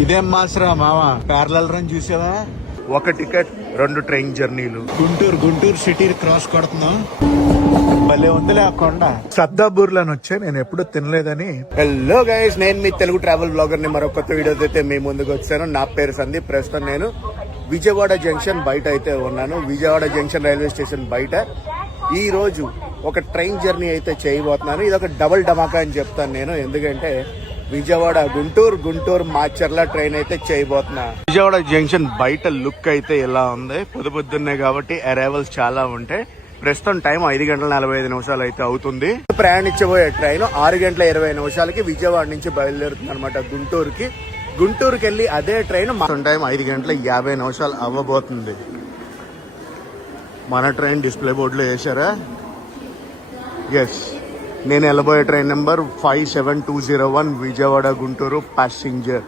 ఇదేం మాసరా మామ, parallel run చూసావా? ఒక టికెట్ 2 ట్రైన్ జర్నీలు. గుంటూరు సిటీ క్రాస్ కొడుతున్నాం. భలే ఉందిలే ఆ కొండ. సద్దాబూర్లోని వచ్చే నేను ఎప్పుడు తినలేదని. హలో గైస్, నేను మీ తెలుగు ట్రావెల్ బ్లాగర్ ని మరో కొత్త వీడియోతో అయితే మీ ముందుకు వచ్చాను. నా పేరు సందీప్. ప్రస్తుతం నేను విజయవాడ జంక్షన్ బయట అయితే ఉన్నాను. విజయవాడ జంక్షన్ రైల్వే స్టేషన్ బయట ఈ రోజు ఒక ట్రైన్ జర్నీ అయితే చేయబోతున్నాను. ఇది ఒక డబుల్ ధమాకా అని చెప్తాను నేను, ఎందుకంటే విజయవాడ గుంటూరు మాచర్ల ట్రైన్ అయితే చేయబోతున్నా. విజయవాడ జంక్షన్ బయట లుక్ అయితే ఇలా ఉంది. పొద్దున్నే కాబట్టి అరైవల్స్ చాలా ఉంటాయి. ప్రస్తుతం టైం 5:45 అయితే అవుతుంది. ప్రయాణించబోయే ట్రైన్ 6:20 విజయవాడ నుంచి బయలుదేరుతుంది అనమాట గుంటూరుకి వెళ్ళి అదే ట్రైన్ టైం 5:50 అవ్వబోతుంది. మన ట్రైన్ డిస్ప్లే బోర్డులో వేశారా? ఎస్, నేను వెళ్ళబోయే train number 57201 Vijayawada Guntur passenger.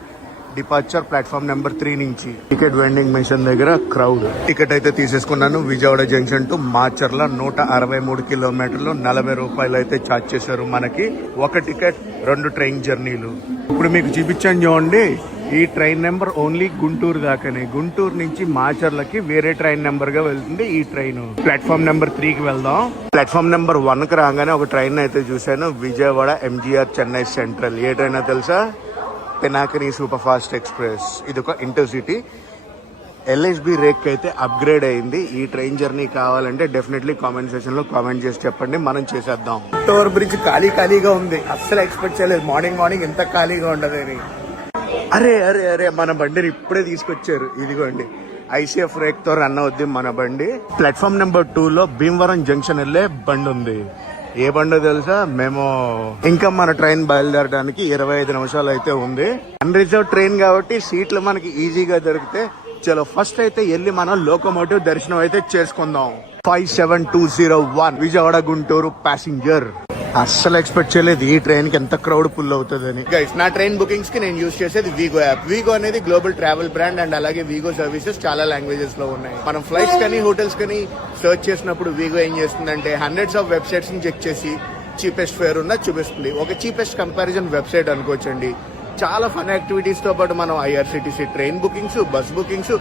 Departure platform number 3 నుంచి. టికెట్ వెండింగ్ మెషిన్ దగ్గర క్రౌడ్. టికెట్ అయితే తీసేసుకున్నాను. విజయవాడ జంక్షన్ టు మాచర్ల 163 కిలోమీటర్లు, 40 రూపాయలు అయితే ఛార్జ్ చేశారు మనకి. ఒక టికెట్ 2 ట్రైన్ జర్నీలు. ఇప్పుడు మీకు చూపించాను చూడండి, ఈ ట్రైన్ నెంబర్ ఓన్లీ గుంటూరు దాకానే. గుంటూరు నుంచి మాచర్లకి వేరే ట్రైన్ నెంబర్ గా వెళ్తుంది ఈ ట్రైన్. ప్లాట్ఫామ్ నెంబర్ 3కి వెళ్దాం. ప్లాట్ఫామ్ నెంబర్ 1కి రాగానే ఒక ట్రైన్ అయితే చూశాను. విజయవాడ ఎంజీఆర్ చెన్నై సెంట్రల్. ఏ ట్రైన్ తెలుసా? Pinakini super fast express. ఇది ఒక ఇంటర్సిటీ. ఎల్ఎస్బి రేక్ అయితే అప్గ్రేడ్ అయింది. ఈ ట్రైన్ జర్నీ కావాలంటే డెఫినెట్లీ కామెంట్ సెక్షన్ లో కామెంట్ చేసి చెప్పండి, మనం చేసేద్దాం. టోర్ బ్రిడ్జ్ ఖాళీగా ఉంది. అస్సలు ఎక్స్పెక్ట్ చేయలేదు మార్నింగ్ ఇంత ఖాళీగా ఉండదని. అరే మన బండిని ఇప్పుడే తీసుకొచ్చారు. ఇదిగోండి, ఐసీఎఫ్ రేక్ తో రన్ అవుద్ది మన బండి. ప్లాట్ఫామ్ నెంబర్ 2లో భీమవరం జంక్షన్ వెళ్లే బండి ఉంది. ఏ బండి తెలుసా? మేము ఇంకా మన ట్రైన్ బయలుదేరడానికి 25 నిమిషాలు అయితే ఉంది. అన్రిజర్వ్ ట్రైన్ కాబట్టి సీట్లు మనకి ఈజీగా దొరికితే చలో ఫస్ట్ అయితే వెళ్ళి మనం లోకోమోటివ్ దర్శనం అయితే చేసుకుందాం. 57201 విజయవాడ గుంటూరు ప్యాసింజర్. అస్సలు ఎక్స్పెక్ట్ చేయలేదు ఈ ట్రైన్ కి ఎంత క్రౌడ్ పుల్ అవుతుందని. గైస్, నా ట్రైన్ బుకింగ్స్ కి నేను యూజ్ చేసేది వీగో యాప్. వీగో అనేది గ్లోబల్ ట్రావెల్ బ్రాండ్ అండ్ అలాగే వీగో సర్వీసెస్ చాలా లాంగ్వేజెస్ లో ఉన్నాయి. మనం ఫ్లైట్స్ కానీ హోటల్స్ కానీ సర్చ్ చేసినప్పుడు వీగో ఏం చేస్తుందంటే హండ్రెడ్స్ ఆఫ్ వెబ్సైట్స్ ని చెక్ చేసి చీపెస్ట్ ఫేర్ ఉన్న చూపిస్తుంది. ఒక చీపెస్ట్ కంపారిజన్ వెబ్సైట్ అనుకోవచ్చండి. చాలా ఫన్ యాక్టివిటీస్ తో పాటు మనం IRCTC train bookings, bus bookings,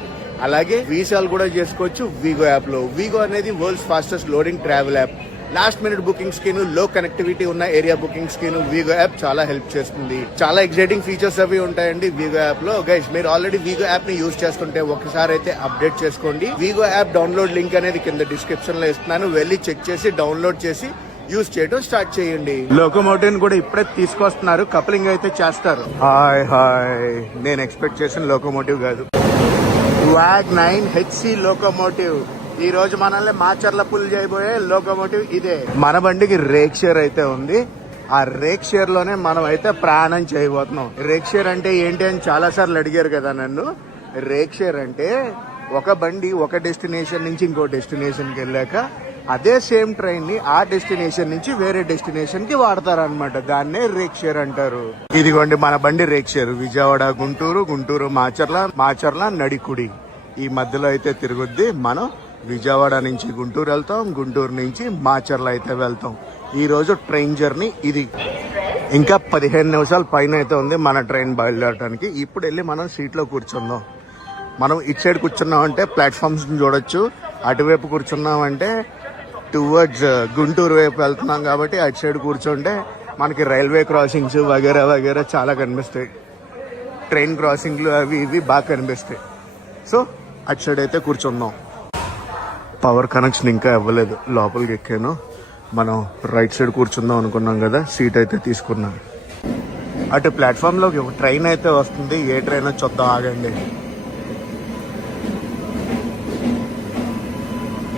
అలాగే వీసాలు కూడా చేసుకోవచ్చు వీగో యాప్ లో. వీగో అనేది world's fastest loading travel app. Last minute bookings కి, లో కనెక్టివిటీ ఉన్న ఏరియా బుకింగ్స్ కి వీగో యాప్ చాలా హెల్ప్ చేస్తుంది. చాలా ఎక్సైటింగ్ ఫీచర్స్ అవి ఉంటాయండి వీగో యాప్ లో. గైస్, మీరు ఆల్రెడీ వీగో యాప్ ని యూజ్ చేస్తుంటే ఒకసారి అయితే అప్డేట్ చేసుకోండి. వీగో యాప్ డౌన్లోడ్ లింక్ అనేది కింద డిస్క్రిప్షన్ లో ఇస్తున్నాను. వెళ్ళి చెక్ చేసి డౌన్లోడ్ చేసి యూజ్ చేయడం స్టార్ట్ చేయండి. లోకోమోటివ్ కూడా ఇప్పుడే తీసుకొస్తున్నారు. కప్లింగ్ అయితే చేస్తారు. హాయ్, నేను ఎక్స్పెక్ట్ చేసిన లోకోమోటివ్ కాదు. వాగ్ 9 HC లోకోమోటివ్. ఈ రోజు మనల్ని మాచర్ల పుల్ చేయబోయే లోకోమోటివ్ ఇదే. మన బండికి రేక్ షేర్ అయితే ఉంది. ఆ రేక్ షేర్ లోనే మనం అయితే ప్రయాణం చేయబోతున్నాం. రేక్ షేర్ అంటే ఏంటి అని చాలా సార్లు అడిగారు కదా నన్ను. రేక్ షేర్ అంటే ఒక బండి ఒక డెస్టినేషన్ నుంచి ఇంకో డెస్టినేషన్ కి వెళ్ళాక అదే సేమ్ ట్రైన్ ని ఆ డెస్టినేషన్ నుంచి వేరే డెస్టినేషన్ కి వాడతారనమాట. దాన్నే రేక్ షేర్ అంటారు. ఇదిగోండి మన బండి రేక్ షేర్. విజయవాడ గుంటూరు మాచర్ల నడికుడి ఈ మధ్యలో అయితే తిరుగుద్ది. మనం విజయవాడ నుంచి గుంటూరు వెళ్తాం, గుంటూరు నుంచి మాచర్ల అయితే వెళ్తాం. ఈ రోజు ట్రైన్ జర్నీ ఇది. ఇంకా 15 నిమిషాల పైన అయితే ఉంది మన ట్రైన్ బయలుదేరడానికి. ఇప్పుడు వెళ్ళి మనం సీట్లో కూర్చుందాం. మనం ఇటు సైడ్ కూర్చున్నాం అంటే ప్లాట్ఫామ్స్ చూడొచ్చు. అటువైపు కూర్చున్నాం అంటే టువర్డ్స్ గుంటూరు వైపు వెళ్తున్నాం కాబట్టి అటు సైడ్ కూర్చుంటే మనకి రైల్వే క్రాసింగ్స్ వగేరా చాలా కనిపిస్తాయి. ట్రైన్ క్రాసింగ్లు అవి ఇవి బాగా కనిపిస్తాయి. సో అటు సైడ్ అయితే కూర్చుందాం. పవర్ కనెక్షన్ ఇంకా ఇవ్వలేదు. లోపలికి ఎక్కాను. మనం రైట్ సైడ్ కూర్చుందాం అనుకున్నాం కదా, సీట్ అయితే తీసుకున్నాం. అటు ప్లాట్ఫామ్ లోకి ఒక ట్రైన్ అయితే వస్తుంది. ఏ ట్రైన్ చూద్దాం, ఆగండి.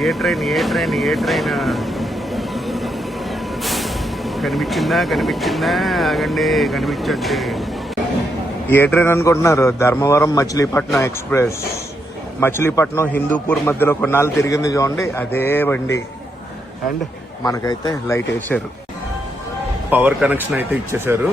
ఏ ట్రైన్ కనిపించిందా? ఆగండి, కనిపించండి. ఏ ట్రైన్ అనుకుంటున్నారు? ధర్మవరం మచిలీపట్నం ఎక్స్ప్రెస్. మచిలీపట్నం హిందూపూర్ మధ్యలో కొన్నాళ్ళు తిరిగింది చూడండి, అదే బండి. అండ్ మనకైతే లైట్ వేసారు. పవర్ కనెక్షన్ అయితే ఇచ్చేసారు.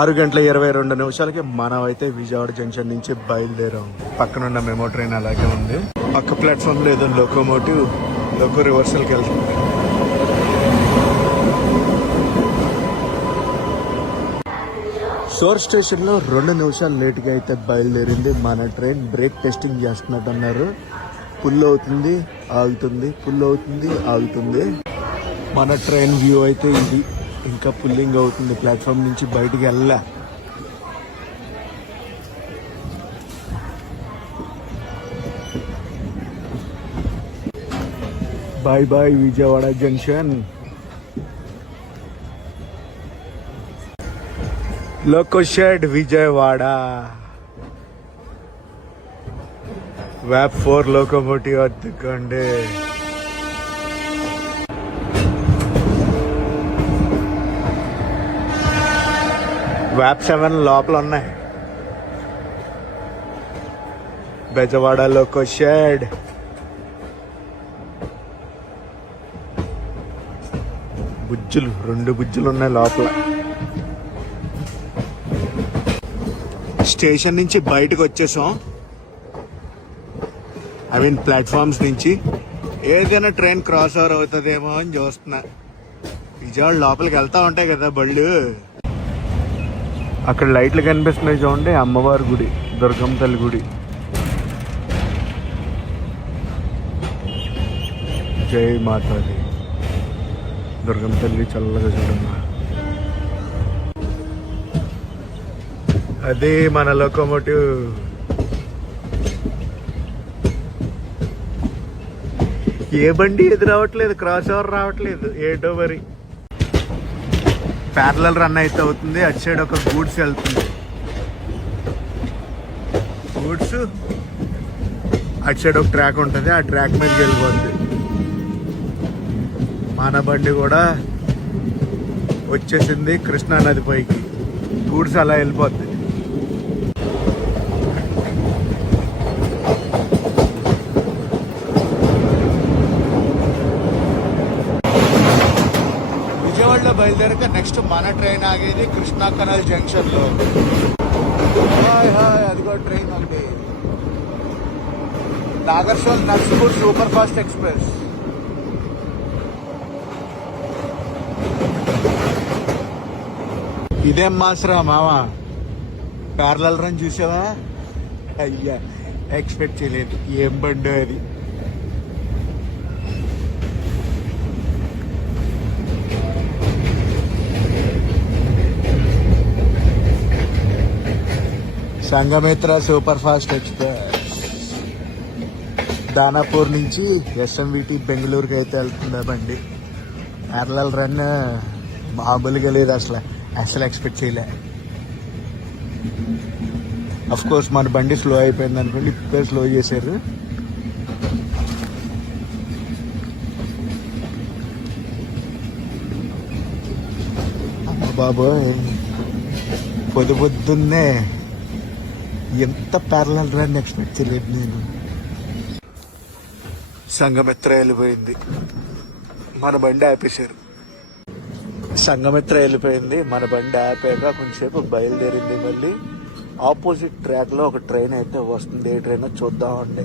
6:22 మనం అయితే విజయవాడ జంక్షన్ నుంచి బయలుదేరాం. పక్కనున్న మెమో ట్రైన్ అలాగే ఉంది. పక్క ప్లాట్ఫామ్ లో ఏదో లోకో రివర్సల్కి వెళ్తుంది. సోర్ స్టేషన్లో 2 నిమిషాలు లేట్గా అయితే బయలుదేరింది మన ట్రైన్. బ్రేక్ టెస్టింగ్ చేస్తున్నట్టు అన్నారు. పుల్ అవుతుంది, ఆగుతుంది, పుల్ అవుతుంది, ఆగుతుంది. మన ట్రైన్ వ్యూ అయితే ఇది. ఇంకా పుల్లింగ్ అవుతుంది. ప్లాట్ఫామ్ నుంచి బయటికి వెళ్ళా. Bye bye Vijayawada junction. Loco shed Vijayawada. వ్యాప్ 4 లోకోమోటివ్ అద్దుకోండి. వ్యాప్ 7 లోపల ఉన్నాయి. Bezawada loco shed. బుజ్జులు 2 బుజ్జులు ఉన్నాయి లోపల. స్టేషన్ నుంచి బయటకు వచ్చేసాం. ప్లాట్ఫామ్స్ నుంచి. ఏదైనా ట్రైన్ క్రాస్ ఓవర్ అవుతుందేమో అని చూస్తున్నా. విజయవాడ లోపలికి వెళ్తా ఉంటాయి కదా బళ్ళు. అక్కడ లైట్లు కనిపిస్తున్నాయి చూడండి. అమ్మవారి గుడి, దుర్గమ్మ తల్లి గుడి. జై మాతాది. దుర్గమ్మ తల్లి చల్లగా చూడమ్మా. అదే మన లోకోమోటివ్. ఏ బండి ఎదురవట్లేదు, క్రాస్ ఓవర్ రావట్లేదు, ఏటో మరి. ప్యారలల్ రన్ అయితే అవుతుంది. అటు సైడ్ ఒక గూడ్స్ వెళ్తుంది. గూడ్స్ అటు సైడ్ ఒక ట్రాక్ ఉంటుంది. ఆ ట్రాక్ మీదకి వెళ్ళిపోతుంది. మన బండి కూడా వచ్చేసింది కృష్ణా నది పైకి. గూడ్స్ అలా వెళ్ళిపోద్ది. విజయవాడలో బయలుదేరక నెక్స్ట్ మన ట్రైన్ ఆగేది కృష్ణా కెనాల్ జంక్షన్ లో. హాయ్ హాయ్, అదిగో ట్రైన్ ఉంది. Nagarsol Narsipur super fast express. ఇదేం మాసరా మావా, ప్యారలల్ రన్ చూసావా? అయ్యా, ఎక్స్పెక్ట్ చేయలేదు. ఏం బండి అది. Sanghamitra super fast express Danapur నుంచి ఎస్ఎంవిటి బెంగళూరుకి అయితే వెళ్తుంది బండి. ప్యారలల్ రన్ మామూలుగా లేదు. అసలు ఎక్స్పెక్ట్ చేయలే. అఫ్ కోర్స్ మన బండి స్లో అయిపోయింది అనుకోండి. ఇప్పుడే స్లో చేశారు. అమ్మ బాబోయ్, పొద్దున్నే ఎంత ప్యారలల్ రన్ ఎక్స్పెక్ట్ చేయలేదు నేను. సంఘమిత్ర వెళ్ళిపోయింది. మన బండి ఆపేశారు. సంఘమిత్ర వెళ్ళిపోయింది. మన బండి ఆపాక కొంచెంసేపు బయలుదేరింది. మళ్ళీ ఆపోజిట్ ట్రాక్ లో ఒక ట్రైన్ అయితే వస్తుంది. ఏ ట్రైన్ చూద్దామండి.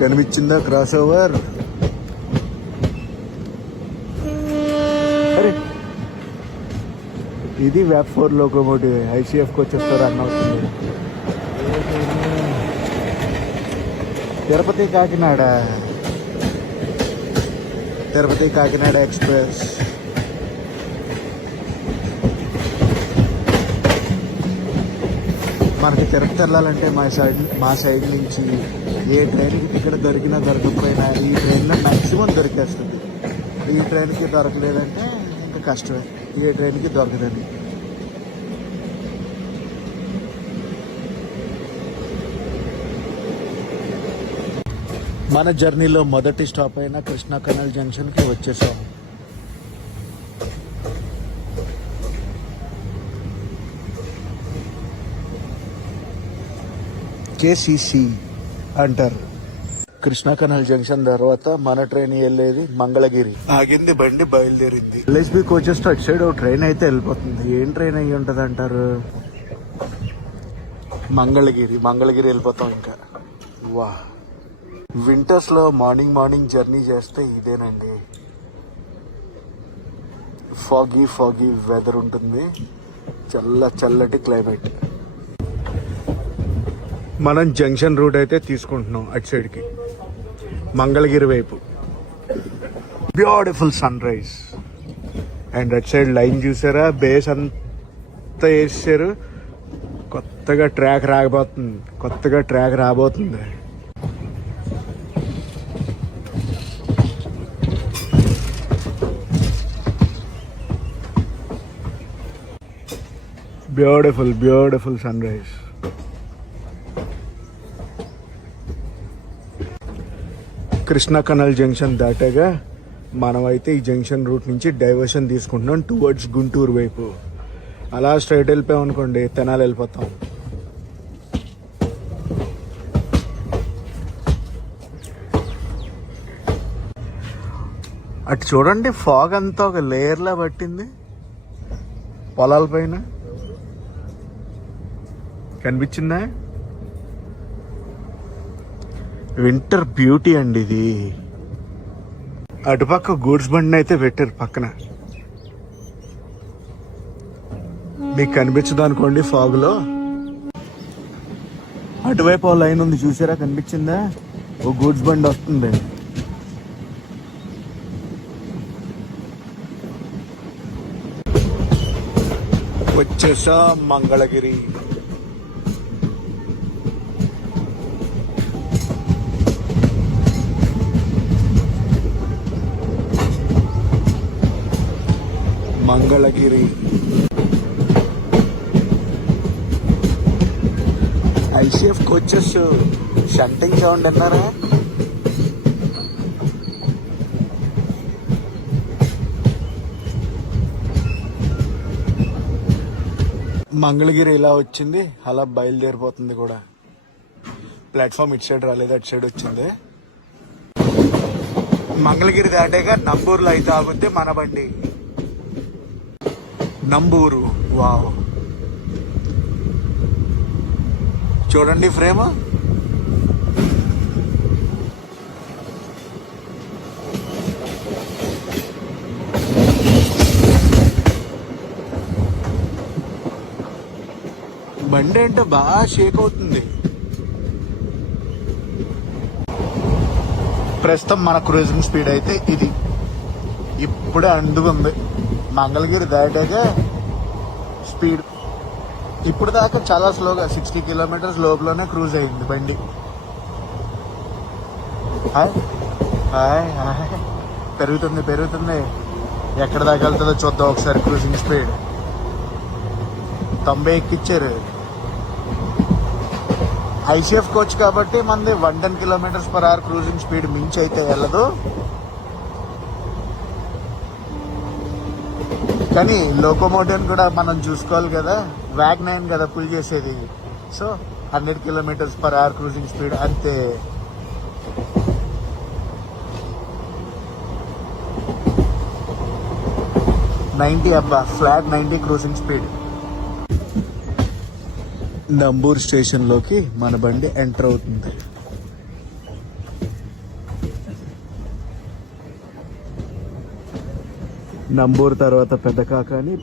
కనిపించిందా క్రాస్ ఓవర్? అరే, ఇది వ్యాప్ 4 లోకోమోటివ్. ఐసీఎఫ్కి వచ్చేస్తారు రన్ అవుతుంది. తిరుపతి కాకినాడ ఎక్స్ప్రెస్. మనకి తిరుపతి వెళ్ళాలంటే మా సైడ్ నుంచి ఏ ట్రైన్కి టికెట్ దొరికినా దొరకకపోయినా ఈ ట్రైన్లో మ్యాక్సిమం దొరికేస్తుంది. ఈ ట్రైన్కి దొరకలేదంటే ఇంకా కష్టమే. ఏ ట్రైన్కి దొరకదండి. మన జర్నీలో మొదటి స్టాప్ అయిన కృష్ణా కెనాల్ జంక్షన్కి వచ్చేసాం. కేసీసీ అంటారు. కృష్ణా కెనాల్ జంక్షన్ తర్వాత మన ట్రైన్ వెళ్ళేది మంగళగిరి. ఆగింది బండి, బయలుదేరింది. ఎల్ఎస్బి కోచెస్ అటు సైడ్ ఒక ట్రైన్ అయితే వెళ్ళిపోతుంది. ఏం ట్రైన్ అయ్యి ఉంటది అంటారు? మంగళగిరి వెళ్ళిపోతాం ఇంకా. వా, వింటర్స్ లో మార్నింగ్ జర్నీ చేస్తే ఇదేనండి. ఫాగీ వెదర్ ఉంటుంది. చల్లటి క్లైమేట్. మనం జంక్షన్ రూట్ అయితే తీసుకుంటున్నాం అటు సైడ్కి, మంగళగిరి వైపు. Beautiful sunrise. అండ్ అటు సైడ్ లైన్ చూసారా, బేస్ అంతా వేసారు. కొత్తగా ట్రాక్ రాబోతుంది. Beautiful sunrise. Krishna canal junction దాటాగా మనమైతే ఈ జంక్షన్ రూట్ నుంచి డైవర్షన్ తీసుకుంటున్నాం టువర్డ్స్ గుంటూరు వైపు. అలా స్ట్రైట్ వెళ్ళిపోయాం అనుకోండి, తెనాలి వెళ్ళిపోతాం. అటు చూడండి, ఫాగ్ అంతా ఒక లేయర్లా పట్టింది పొలాల పైన. కనిపించిందా? వింటర్ బ్యూటీ అండి ఇది. అటుపక్క గూడ్స్ బండి అయితే పెట్టారు పక్కన. మీకు కనిపించదు అనుకోండి ఫాగ్ లో. అటువైపు ఓ లైన్ ఉంది చూసారా, కనిపించిందా? ఓ గూడ్స్ బండి వస్తుంది. వచ్చేసా Mangalagiri. ICF coaches shunting sound అన్నారా? మంగళగిరి ఇలా వచ్చింది, అలా బయలుదేరిపోతుంది కూడా. ప్లాట్ఫామ్ ఇటు సైడ్ రాలేదు, అటు సైడ్ వచ్చింది. మంగళగిరి దాటాక నంబూరులో అయితే ఆగుద్ది మన బండి. నంబూరు, వావ్, చూడండి ఫ్రేమ్. బండి అంటే బాగా షేక్ అవుతుంది. ప్రస్తుతం మన క్రూజింగ్ స్పీడ్ అయితే ఇది. ఇప్పుడే అందుకుంది. మంగళగిరి దాటాక స్పీడ్ ఇప్పుడు దాకా చాలా స్లోగా 60 కిలోమీటర్స్ లోపలనే క్రూజ్ అయింది బండి. పెరుగుతుంది. ఎక్కడ దాకా వెళ్తుందో చూద్దాం ఒకసారి. Cruising speed 90 ఎక్కిచ్చారు. ఐసీఎఫ్ కోచ్ కాబట్టి మనది 110 km/h క్రూజింగ్ స్పీడ్ మించి అయితే వెళ్ళదు. కానీ లోకోమోటివ్ కూడా మనం చూసుకోవాలి కదా, వ్యాగ్9 కదా పుల్ చేసేది. సో 100 km/h క్రూజింగ్ స్పీడ్ అంతే. Flat 90 cruising speed. Nambur station లోకి మన బండి ఎంటర్ అవుతుంది. నంబూరు తర్వాత పెదకాకాని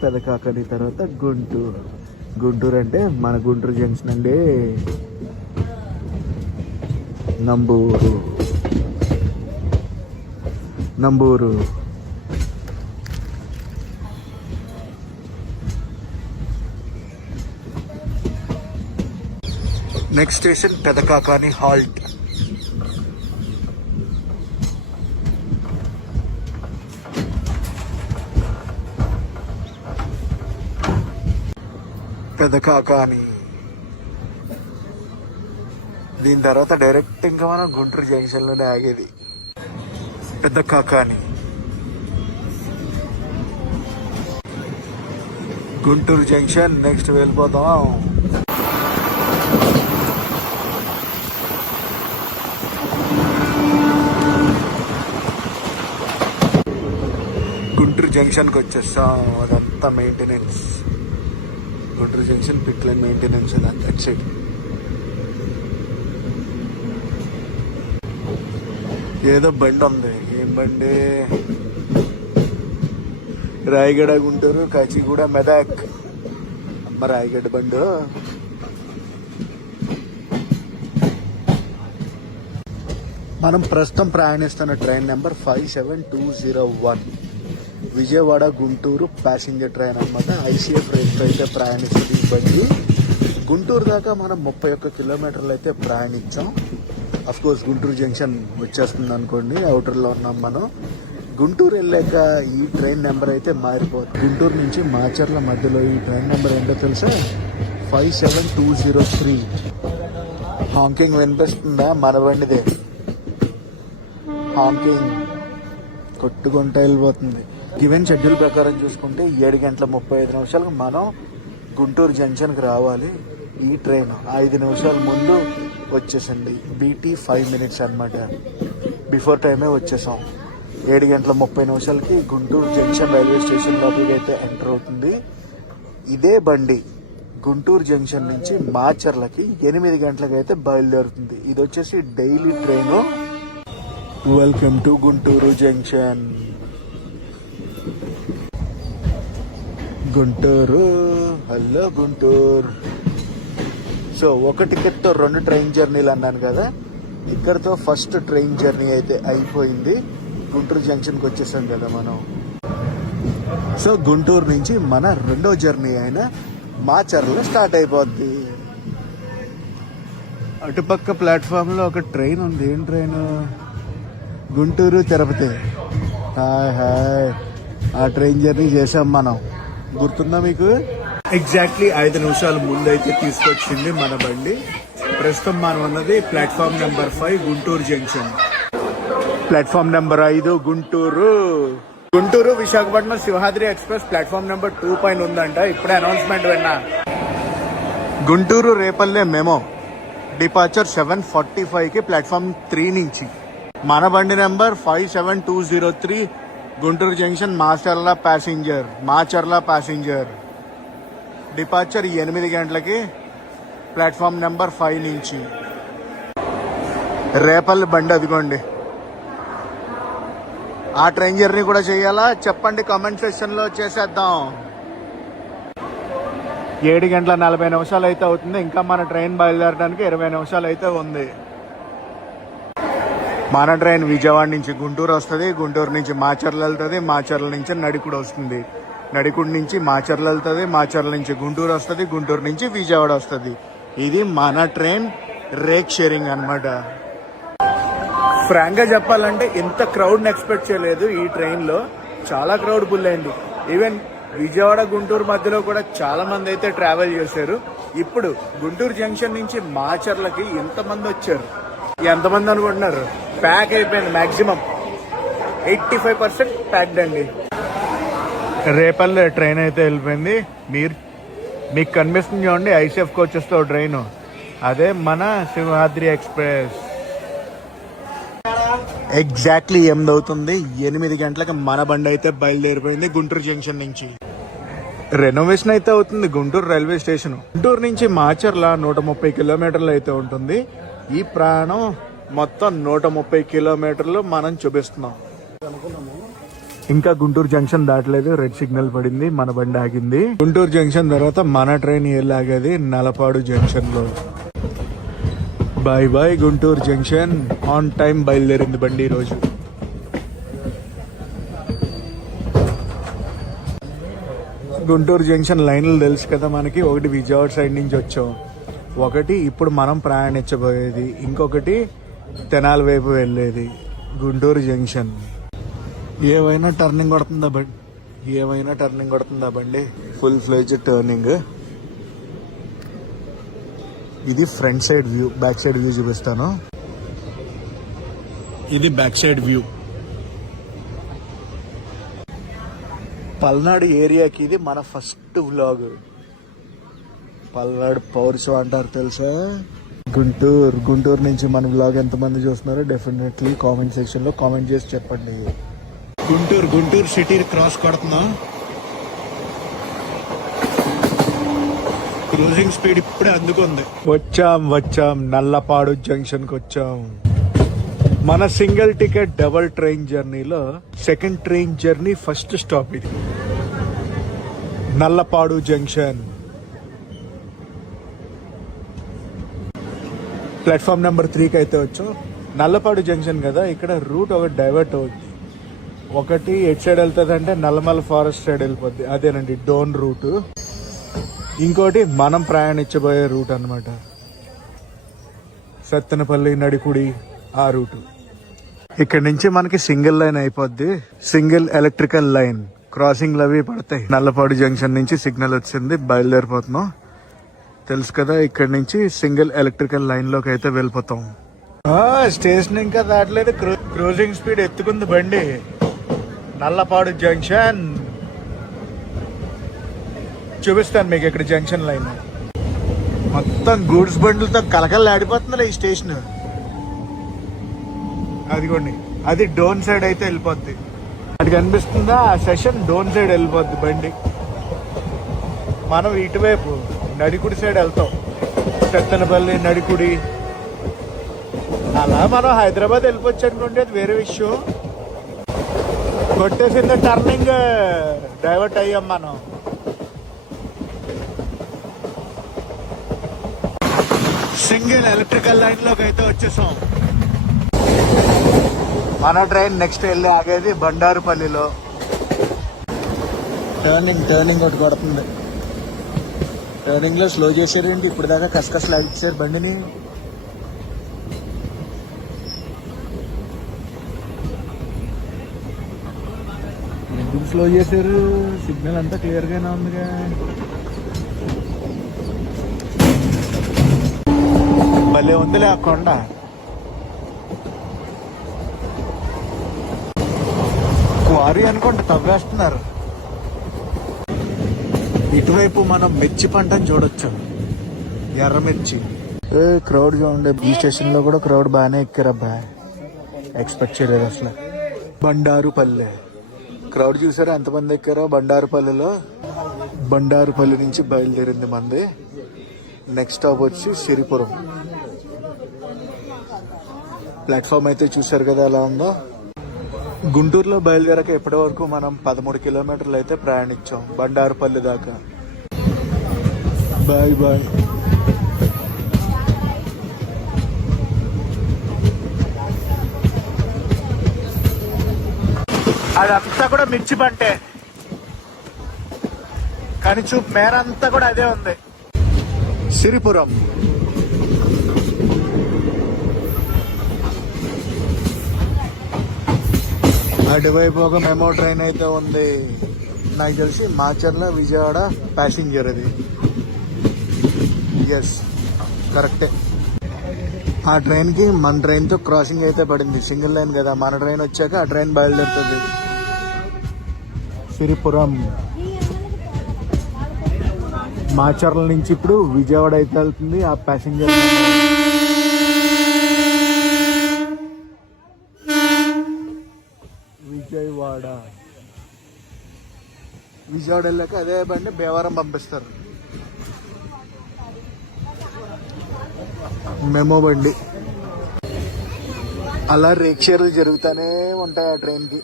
తర్వాత గుంటూరు అంటే మన గుంటూరు జంక్షన్ అండి. Namburu next station Pedakakani halt. Pedakakani దీని తర్వాత డైరెక్ట్ ఇంకా మనం గుంటూరు జంక్షన్ లోనే ఆగేది. పెదకాకాని గుంటూరు జంక్షన్. నెక్స్ట్ వెళ్ళిపోతాం. గుంటూరు జంక్షన్కి వచ్చేస్తాం. అదంతా maintenance. Guntur junction pit line maintenance అదంతా అటు సైడ్. ఏదో బండి ఉంది. ఏం బండి? రాయగడ గుంటూరు కాచిగూడ మెదక్. మరి రాయగడ్డ బండు. మనం ప్రస్తుతం ప్రయాణిస్తున్న train number 57201 Vijayawada Guntur passenger train అన్నమాట. ఐసీఎఫ్ రైల్తో అయితే ప్రయాణిస్తుంది ఈ బండి. గుంటూరు దాకా మనం 31 కిలోమీటర్లు అయితే ప్రయాణించాం. అఫ్ కోర్స్ గుంటూరు జంక్షన్ వచ్చేస్తుంది అనుకోండి, అవుటర్లో ఉన్నాం మనం. గుంటూరు వెళ్ళాక ఈ ట్రైన్ నెంబర్ అయితే మారిపోతుంది. గుంటూరు నుంచి మాచర్ల మధ్యలో ఈ ట్రైన్ నెంబర్ ఏంటో తెలుసా? 57203. హాంకింగ్ వినిపిస్తుందా? మన బండిదే హాంకింగ్ కొట్టుకుంటూ వెళ్ళిపోతుంది. గివెన్ షెడ్యూల్ ప్రకారం చూసుకుంటే 7:35 మనం గుంటూరు జంక్షన్కి రావాలి. ఈ ట్రైన్ 5 నిమిషాల ముందు వచ్చేసండి. BT 5 minutes అనమాట. బిఫోర్ టైమే వచ్చేసాం. 7:30 గుంటూరు జంక్షన్ రైల్వే స్టేషన్ లోపలికి అయితే ఎంటర్ అవుతుంది. ఇదే బండి గుంటూరు జంక్షన్ నుంచి మాచర్లకి 8 గంటలకు అయితే బయలుదేరుతుంది. ఇది వచ్చేసి daily train. Welcome to Guntur junction. Guntur, hello Guntur. So ఒక టికెట్తో 2 ట్రైన్ జర్నీలు అన్నాను కదా, ఇక్కడతో ఫస్ట్ ట్రైన్ జర్నీ అయితే అయిపోయింది. గుంటూరు జంక్షన్కి వచ్చేసాం కదా మనం. సో గుంటూరు నుంచి మన 2వ జర్నీ అయిన మాచర్ల స్టార్ట్ అయిపోద్ది. అటుపక్క ప్లాట్ఫామ్లో ఒక ట్రైన్ ఉంది. ఏం train? Guntur Tirupati. Hi hi. ఆ ట్రైన్ జర్నీ చేసాం మనం. గుర్తుందా మీకు? ఎగ్జాక్ట్లీ 5 నిమిషాల ముందు అయితే తీసుకొచ్చింది మన బండి. ప్రస్తుతం మనం ఉన్నది platform number 5 Guntur junction. Platform number 5 Guntur. Guntur Visakhapatnam Simhadri express platform number 2 పైన ఉందంట. ఇప్పుడే అనౌన్స్మెంట్ విన్నా. గుంటూరు రేపల్లె మెమో డిపార్చర్ 7:45కి ప్లాట్ఫామ్ 3 నుంచి. మన బండి number 57203 Guntur junction Macherla passenger. Departure 8 గంటలకి ప్లాట్ఫామ్ నెంబర్ 5 నుంచి. రేపల్లి బండి అదిగోండి. ఆ ట్రైన్ జర్నీ కూడా చేయాలా? చెప్పండి కామెంట్ సెక్షన్లో. చేసేద్దాం. 7:40 అయితే అవుతుంది. ఇంకా మన ట్రైన్ బయలుదేరడానికి 20 నిమిషాలు అయితే ఉంది. మన ట్రైన్ విజయవాడ నుంచి గుంటూరు వస్తుంది. గుంటూరు నుంచి మాచర్ల వెళ్తుంది. మాచర్ల నుంచి నడికుడు వస్తుంది. నడికుడు నుంచి మాచర్ల వెళ్తుంది. మాచర్ల నుంచి గుంటూరు వస్తుంది. గుంటూరు నుంచి విజయవాడ వస్తుంది. ఇది మన ట్రైన్ రేక్ షేరింగ్ అనమాట. ఫ్రాంక్ గా చెప్పాలంటే ఇంత క్రౌడ్ ఎక్స్పెక్ట్ చేయలేదు. ఈ ట్రైన్ లో చాలా క్రౌడ్ ఫుల్ అయింది. ఈవెన్ విజయవాడ గుంటూరు మధ్యలో కూడా చాలా మంది అయితే ట్రావెల్ చేశారు. ఇప్పుడు గుంటూరు జంక్షన్ నుంచి మాచర్లకి ఎంతమంది వచ్చారు? ఎంతమంది అనుకుంటున్నారు? ప్యాక్ అయిపోయింది. మాక్సిమం 85% ప్యాక్డ్ అండి. రేపల్లె ట్రైన్ అయితే వెళ్ళిపోయింది. మీకు కనిపిస్తుంది చూడండి, ఐసీఎఫ్ కోచెస్ తో ట్రైన్. అదే మన సింహాద్రి ఎక్స్ప్రెస్. ఎగ్జాక్ట్లీ 8 అవుతుంది. 8 గంటలకు మన బండి అయితే బయలుదేరిపోయింది గుంటూరు జంక్షన్ నుంచి. రెనోవేషన్ అయితే అవుతుంది గుంటూరు రైల్వే స్టేషన్. గుంటూరు నుంచి మాచర్ల 130 కిలోమీటర్లు అయితే ఉంటుంది. ఈ ప్రయాణం మొత్తం 130 కిలోమీటర్లు మనం చూపిస్తున్నాం. ఇంకా గుంటూరు జంక్షన్ దాటలేదు. రెడ్ సిగ్నల్ పడింది. మన బండి ఆగింది. గుంటూరు జంక్షన్ తర్వాత మన ట్రైన్ ఆగేది నలపాడు జంక్షన్ లో. By by Guntur junction. On time బయలుదేరింది బండి ఈరోజు. గుంటూరు జంక్షన్ లైన్లు తెలుసు కదా మనకి. ఒకటి విజయవాడ సైడ్ నుంచి వచ్చాం, ఒకటి ఇప్పుడు మనం ప్రయాణించబోయేది, ఇంకొకటి తెనాలి వైపు వెళ్ళేది. గుంటూరు జంక్షన్ ఏమైనా టర్నింగ్ కొడుతుందా బండి? Full fledge turning. ఇది front side view. Back side view చూపిస్తాను. ఇది బ్యాక్ సైడ్ వ్యూ. పల్నాడు ఏరియాకి ఇది మన ఫస్ట్ వ్లాగ్. పల్నాడు పౌరుషం అంటారు తెలుసా? గుంటూరు నుంచి మన వ్లాగ్ ఎంతమంది చూస్తున్నారో డెఫినెట్లీ కామెంట్ సెక్షన్ లో కామెంట్ చేసి చెప్పండి. గుంటూరు సిటీ క్రాస్ కొడుతున్నాం. క్రూజింగ్ స్పీడ్ ఇప్పుడే అందుకుంది. వచ్చాం నల్లపాడు జంక్షన్ కి వచ్చాం. మన సింగిల్ టికెట్ డబుల్ ట్రైన్ జర్నీలో second train journey first stop ఇది నల్లపాడు జంక్షన్. ప్లాట్ఫామ్ నెంబర్ 3కి అయితే వచ్చాం. నల్లపాడు జంక్షన్ కదా, ఇక్కడ రూట్ ఒకటి డైవర్ట్ అవుద్ది. ఒకటి ఎటు సైడ్ వెళ్తుంది అంటే నల్లమల్ల ఫారెస్ట్ సైడ్ వెళ్ళిపోద్ది, అదేనండి డోన్ రూట్. ఇంకోటి మనం ప్రయాణించబోయే రూట్ అన్నమాట, సత్తెనపల్లి నడికుడి ఆ రూటు. ఇక్కడ నుంచి మనకి సింగిల్ లైన్ అయిపోద్ది, సింగిల్ ఎలక్ట్రికల్ లైన్. క్రాసింగ్లు అవి పడతాయి. నల్లపాడు జంక్షన్ నుంచి సిగ్నల్ వచ్చింది, బయలుదేరిపోతున్నాం. తెలుసు కదా, ఇక్కడ నుంచి సింగిల్ ఎలక్ట్రికల్ లైన్ లోకి అయితే వెళ్ళిపోతాం. స్టేషన్ ఇంకా దాటలేదు, క్రూజింగ్ స్పీడ్ ఎత్తుకుంది బండి. నల్లపాడు జంక్షన్ చూపిస్తాను మీకు. ఇక్కడ జంక్షన్ లైన్ మొత్తం గూడ్స్ బండ్లతో కలకల్లాడిపోతుందిలే ఈ స్టేషన్. అదిగోండి, అది డోన్ సైడ్ అయితే వెళ్ళిపోద్ది. అది కనిపిస్తుందా, ఆ సెషన్ డోన్ సైడ్ వెళ్ళిపోద్ది బండి. మనం ఇటువైపు నడికుడి సైడ్ వెళ్తాం, సత్తెనపల్లి నడికుడి. అలా మనం హైదరాబాద్ వెళ్ళిపోవచ్చు అనుకోండి, అది వేరే విషయం. కొట్టేసింది టర్నింగ్, డైవర్ట్ అయ్యాం మనం. సింగిల్ ఎలక్ట్రికల్ లైన్ లోకి అయితే వచ్చేసాం. మన ట్రైన్ నెక్స్ట్ వెళ్ళి ఆగేది బండారుపల్లిలో. టర్నింగ్ ఒకటి కొడుతుంది. టర్నింగ్ లో స్లో చేసారేంటి, ఇప్పుడు దాకా కసకసలు ఆగిచ్చారు బండిని. ఎందుకు స్లో చేశారు, సిగ్నల్ అంతా క్లియర్ గానే ఉందిగా. భలే ఉందిలే ఆ కొండ. క్వారీ అనుకోండి, తవ్వేస్తున్నారు. ఇటువైపు మనం మిర్చి పంటను చూడొచ్చు, ఎర్రమిర్చి. క్రౌడ్ చూడండి, ఈ స్టేషన్ లో కూడా క్రౌడ్ బాగానే ఎక్కారబ్బా, ఎక్స్పెక్ట్ చేయలేదు అసలు. బండారుపల్లె క్రౌడ్ చూసారా ఎంతమంది ఎక్కారో బండారుపల్లిలో. బండారుపల్లి నుంచి బయలుదేరింది మంది. నెక్స్ట్ స్టాప్ వచ్చి సిరిపురం. ప్లాట్ఫామ్ అయితే చూసారు కదా ఎలా ఉందో. గుంటూరులో బయలుదేరక ఇప్పటి వరకు మనం 13 కిలోమీటర్లు అయితే ప్రయాణించాం బండారుపల్లి దాకా. Bye bye. అదంతా కూడా మిర్చి పంటే, కానీ చూపు మేరంతా కూడా అదే ఉంది. సిరిపురం. అటువైపు ఒక మెమో ట్రైన్ అయితే ఉంది, నాకు తెలిసి మాచర్ల విజయవాడ ప్యాసింజర్ అది. ఎస్, కరెక్టే. ఆ ట్రైన్కి మన ట్రైన్తో క్రాసింగ్ అయితే పడింది, సింగిల్ లైన్ కదా. మన ట్రైన్ వచ్చాక ఆ ట్రైన్ బయలుదేరుతుంది. సిరిపురం మాచర్ల నుంచి ఇప్పుడు విజయవాడ అయితే వెళ్తుంది ఆ ప్యాసింజర్. విజయవాడ వెళ్ళాక అదే బండి భీమవరం పంపిస్తారు. మెమో బండి. అలా రేక్షేర్లు జరుగుతూనే ఉంటాయి ఆ ట్రైన్కి.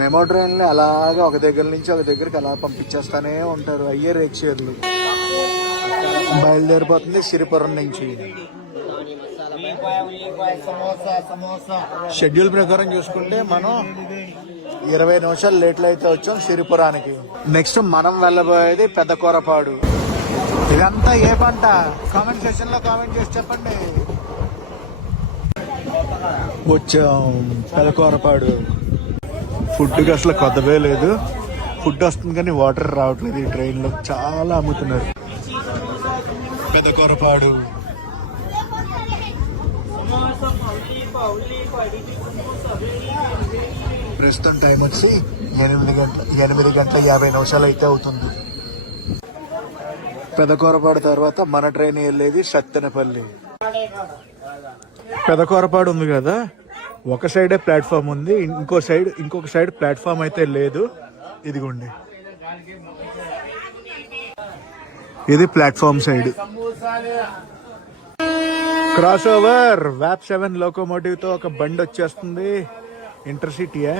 మెమో ట్రైన్లు అలాగా ఒక దగ్గర నుంచి ఒక దగ్గరికి అలా పంపించేస్తానే ఉంటారు, అయ్యే రేక్షేర్లు. బయలుదేరిపోతుంది సిరిపురం నుంచి. షెడ్యూల్ ప్రకారం చూసుకుంటే మనం 20 నిమిషాలు లేట్లు అయితే వచ్చాం సిరిపురానికి. నెక్స్ట్ మనం వెళ్ళబోయేది పెద్దకూరపాడు. ఇదంతా ఏ పంట, కామెంట్ సెక్షన్ లో కామెంట్ చేసి చెప్పండి. వచ్చాం పెద్దకూరపాడు. ఫుడ్కి అసలు కొత్తవే లేదు, ఫుడ్ వస్తుంది కానీ వాటర్ రావట్లేదు ఈ ట్రైన్ లో. చాలా అమ్ముతున్నారు. పెద్దకూరపాడు. ప్రస్తుతం టైం వచ్చి 8:50 అయితే అవుతుంది. పెదకూరపాడు తర్వాత మన ట్రైన్ వెళ్ళేది సత్తెనపల్లి. పెదకూరపాడు ఉంది కదా, ఒక సైడే ప్లాట్ఫామ్ ఉంది, ఇంకొక సైడ్ ప్లాట్ఫామ్ అయితే లేదు. ఇదిగోండి, ఇది ప్లాట్ఫామ్ సైడ్. క్రాస్ ఓవర్ వ్యాప్ 7 లోకోమోటివ్ తో ఒక బండి వచ్చేస్తుంది, ఇంటర్సిటీయే.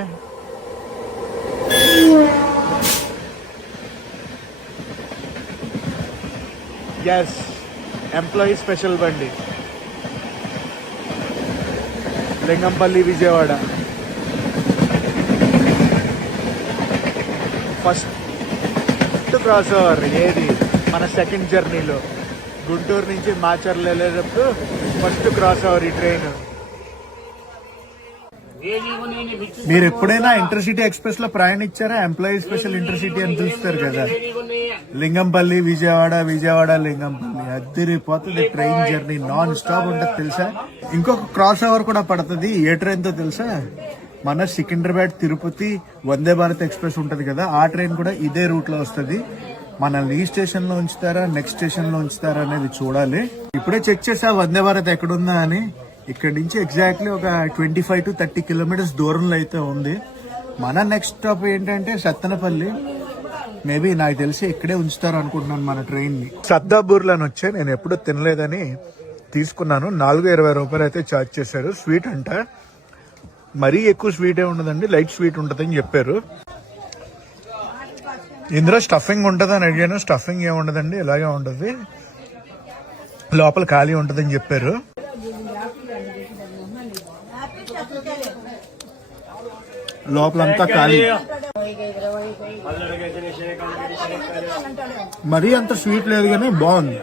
ఎస్, ఎంప్లాయీ స్పెషల్ బండి Lingampalli Vijayawada. First cross over ఏది మన సెకండ్ జర్నీలో గుంటూరు నుంచి మాచర్లు వెళ్ళేటప్పుడు ఫస్ట్ క్రాస్ ఓవర్ ఈ ట్రైన్. మీరు ఎప్పుడైనా ఇంటర్సిటీ ఎక్స్ప్రెస్ లో ప్రయాణించారా? ఎంప్లాయీ స్పెషల్ ఇంటర్సిటీ అని చూస్తారు కదా, లింగంపల్లి విజయవాడ, విజయవాడ లింగంపల్లి, అద్దరిపోతుంది ట్రైన్ జర్నీ, నాన్ స్టాప్ ఉంటుంది తెలుసా. ఇంకొక క్రాస్ ఓవర్ కూడా పడుతుంది. ఏ ట్రైన్ తో తెలుసా? మన సికింద్రాబాద్ తిరుపతి వందే భారత్ ఎక్స్ప్రెస్ ఉంటది కదా, ఆ ట్రైన్ కూడా ఇదే రూట్ లో వస్తుంది. మనల్ని ఈ స్టేషన్ లో ఉంచుతారా, నెక్స్ట్ స్టేషన్ లో ఉంచుతారా అనేది చూడాలి. ఇప్పుడే చెక్ చేసా వందే భారత్ ఎక్కడుందా అని. ఇక్కడ నుంచి ఎగ్జాక్ట్లీ ఒక 25 to 30 కిలోమీటర్స్ దూరంలో అయితే ఉంది. మన నెక్స్ట్ స్టాప్ ఏంటంటే సత్తెనపల్లి. మేబీ నాకు తెలిసి ఇక్కడే ఉంచుతారు అనుకుంటున్నాను మన ట్రైన్ ని. సద్దాపూర్లో వచ్చే నేను ఎప్పుడూ తినలేదని తీసుకున్నాను. 420 రూపాయలు అయితే ఛార్జ్ చేశారు. స్వీట్ అంట, మరీ ఎక్కువ స్వీటే ఉండదండి, లైట్ స్వీట్ ఉంటుందని చెప్పారు. ఇందులో స్టఫింగ్ ఉంటుందని అడిగాను. స్టఫింగ్ ఏముండదండి, ఇలాగే ఉంటుంది, లోపల ఖాళీ ఉంటుందని చెప్పారు. లోపలంతా ఖాళీ. మరీ అంత స్వీట్ లేదు కానీ బాగుంది.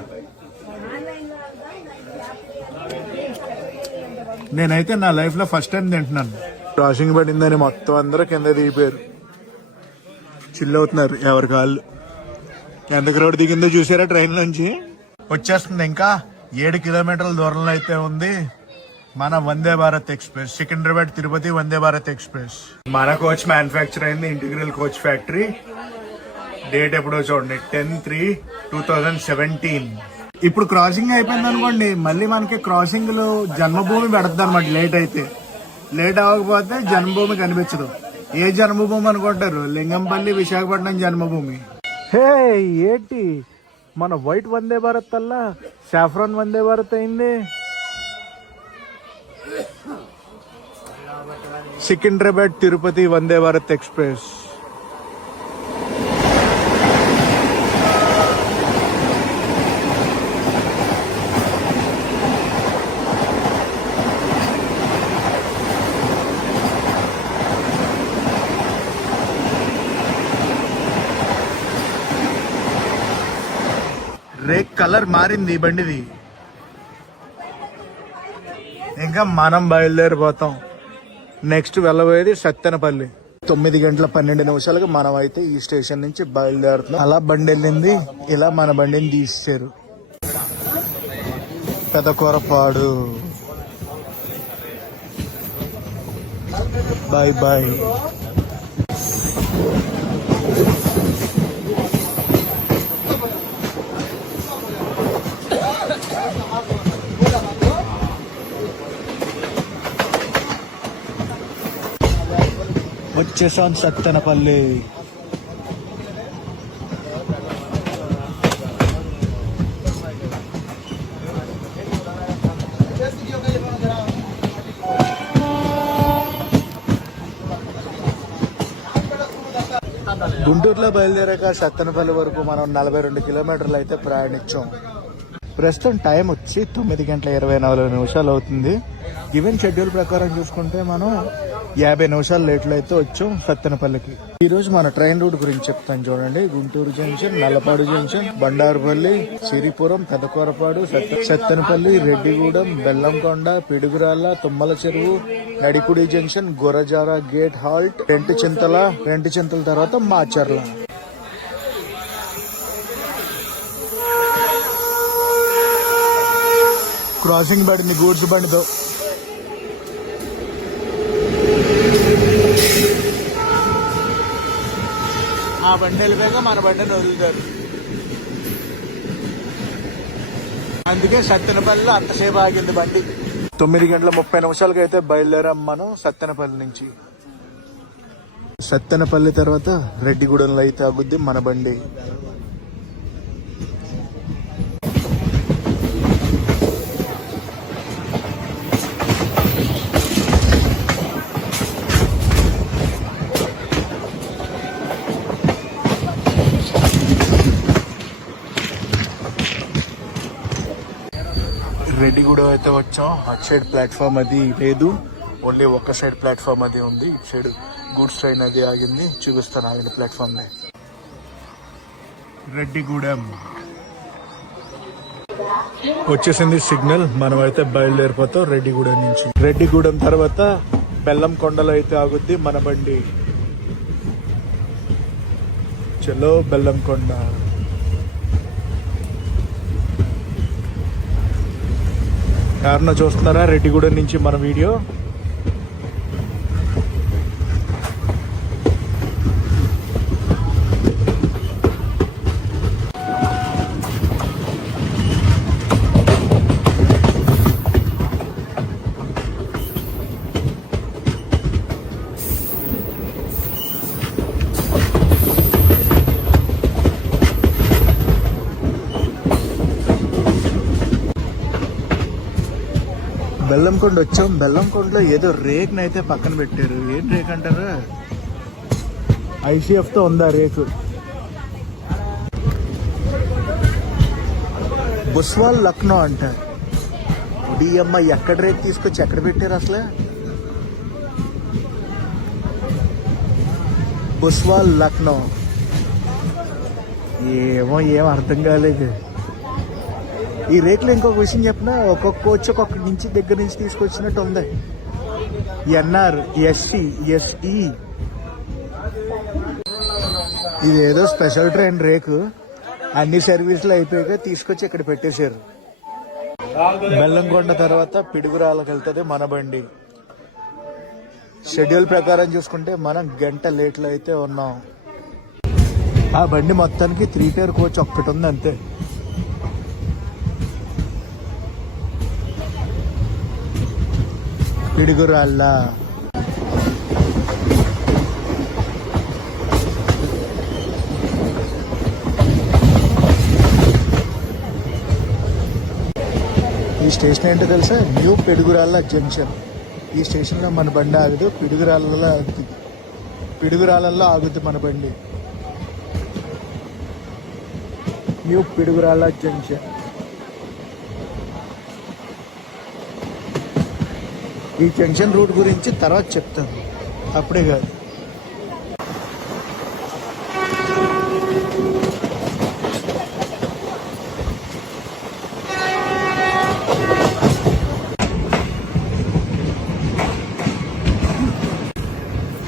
నేనైతే నా లైఫ్ లో ఫస్ట్ టైం తింటున్నాను. క్రాసింగ్ పడిందని మొత్తం అందరూ కింద దిగిపోయారు, చిల్ అవుతున్నారు ఎవరి కాళ్ళు. ఎంత క్రౌడ్ దిగిందో చూసారా ట్రైన్ నుంచి. వచ్చేస్తుంది, ఇంకా 7 కిలోమీటర్ల దూరంలో అయితే ఉంది మన వందే భారత్ ఎక్స్ప్రెస్. సికింద్రాబాద్ తిరుపతి వందే భారత్ ఎక్స్ప్రెస్. మన కోచ్ మ్యానుఫ్యాక్చర్ అయింది ఇంటిగ్రల్ కోచ్ ఫ్యాక్టరీ. డేట్ ఎప్పుడో చూడండి, 10/3/2017. ఇప్పుడు క్రాసింగ్ అయిపోయింది అనుకోండి, మళ్ళీ మనకి క్రాసింగ్ లో జన్మభూమి పెడతారు అనమాట. లేట్ అవ్వకపోతే జన్మభూమి కనిపించదు. ఏ జన్మభూమి అనుకుంటారు? లింగంపల్లి విశాఖపట్నం జన్మభూమి. హే ఏంటి మన వైట్ వందే భారత్ అల్లా సాఫ్రాన్ వందే భారత్ అయింది. Secunderabad Tirupati Vande Bharat express. Rake colour మారింది ఈ బండిది. ఇంకా మనం బయలుదేరిపోతాం. నెక్స్ట్ వెళ్ళబోయేది సత్తెనపల్లి. 9:12 మనం అయితే ఈ స్టేషన్ నుంచి బయలుదేరుతున్నాం. అలా బండి వెళ్ళింది, ఇలా మన బండిని తీసేశారు. పెదకూరపాడు. Bye bye. వచ్చేసాం సత్తెనపల్లి. గుంటూరులో బయలుదేరాక సత్తెనపల్లి వరకు మనం 42 కిలోమీటర్లు అయితే ప్రయాణించాం. ప్రస్తుతం టైం వచ్చి 9:24 అవుతుంది. గివెన్ షెడ్యూల్ ప్రకారం చూసుకుంటే మనం 50 నిమిషాలు లేట్లు అయితే వచ్చాం సత్తెనపల్లికి. ఈ రోజు మన ట్రైన్ రూట్ గురించి చెప్తాను చూడండి. గుంటూరు జంక్షన్, నల్లపాడు జంక్షన్, బండారుపల్లి, సిరిపురం, పెదకూరపాడు, సత్తెనపల్లి, రెడ్డిగూడెం, బెల్లంకొండ, పిడుగురాళ్ళ, తుమ్మల చెరువు, నడికుడి జంక్షన్, గురజార గేట్ హాల్ట్, రెంటి చింతల తర్వాత మాచర్ల. క్రాసింగ్ పడింది గూడ్స్ బండితో. ఆ బండి వెళ్ళిపోయాక మన బండిని వదులుతారు. అందుకే సత్తెనపల్లిలో అంతసేపు ఆగింది బండి. 9:30 అయితే బయలుదేరాం మనం సత్తెనపల్లి నుంచి. సత్తెనపల్లి తర్వాత రెడ్డిగూడెంలో అయితే ఆగుద్ది మన బండి. రెడ్డిగూడెం అయితే వచ్చాం. అటు సైడ్ ప్లాట్ఫామ్ అది లేదు, ఓన్లీ ఒక సైడ్ ప్లాట్ఫామ్ అది ఉంది. ఇటు సైడ్ గూడ్స్ ట్రైన్ అది ఆగింది. చూపిస్తాను ఆగిన ప్లాట్ఫామ్ ని. రెడ్డిగూడెం వచ్చేసింది సిగ్నల్. మనం అయితే బయలుదేరిపోతాం రెడ్డిగూడెం నుంచి. రెడ్డిగూడెం తర్వాత బెల్లంకొండలో అయితే ఆగుద్ది మన బండి. చలో బెల్లంకొండ. ఎవరన్నా చూస్తున్నారా రెడ్డిగూడెం నుంచి మన వీడియో? బెల్లంకొండ వచ్చాం. బెల్లంకొండలో ఏదో రేక్ని అయితే పక్కన పెట్టారు. ఏం రేక్ అంటారు? ఐసీఎఫ్ తో ఉందా రేకు? బుస్వాల్ లక్నో అంట. డిఎమ్మ ఎక్కడ రేక్ తీసుకొచ్చి ఎక్కడ పెట్టారు అసలు? బుస్వాల్ లక్నో ఏం అర్థం కాలేదు. ఈ రేకులో ఇంకొక విషయం చెప్పిన, ఒక్కొక్క కోచ్ ఒక్కొక్క నుంచి దగ్గర నుంచి తీసుకొచ్చినట్టు ఉంది. NR, SC, SE. ఇది ఏదో స్పెషల్ ట్రైన్ రేకు. అన్ని సర్వీసులు అయిపోయాక తీసుకొచ్చి ఇక్కడ పెట్టేశారు. బెల్లంకొండ తర్వాత పిడుగురాళ్ళకి వెళ్తుంది మన బండి. షెడ్యూల్ ప్రకారం చూసుకుంటే మనం గంట లేట్లో అయితే ఉన్నాం. ఆ బండి మొత్తానికి 3 టైర్ కోచ్ ఒక్కటి ఉంది అంతే. పిడుగురాళ్ళ ఈ స్టేషన్ ఏంటో తెలుసా? New Piduguralla junction. ఈ స్టేషన్లో మన బండి ఆగదు, పిడుగురాళ్ళల్లో ఆగుద్ది మన బండి. New Piduguralla junction. ఈ జంక్షన్ రూట్ గురించి తర్వాత చెప్తాను, అప్పుడే కాదు.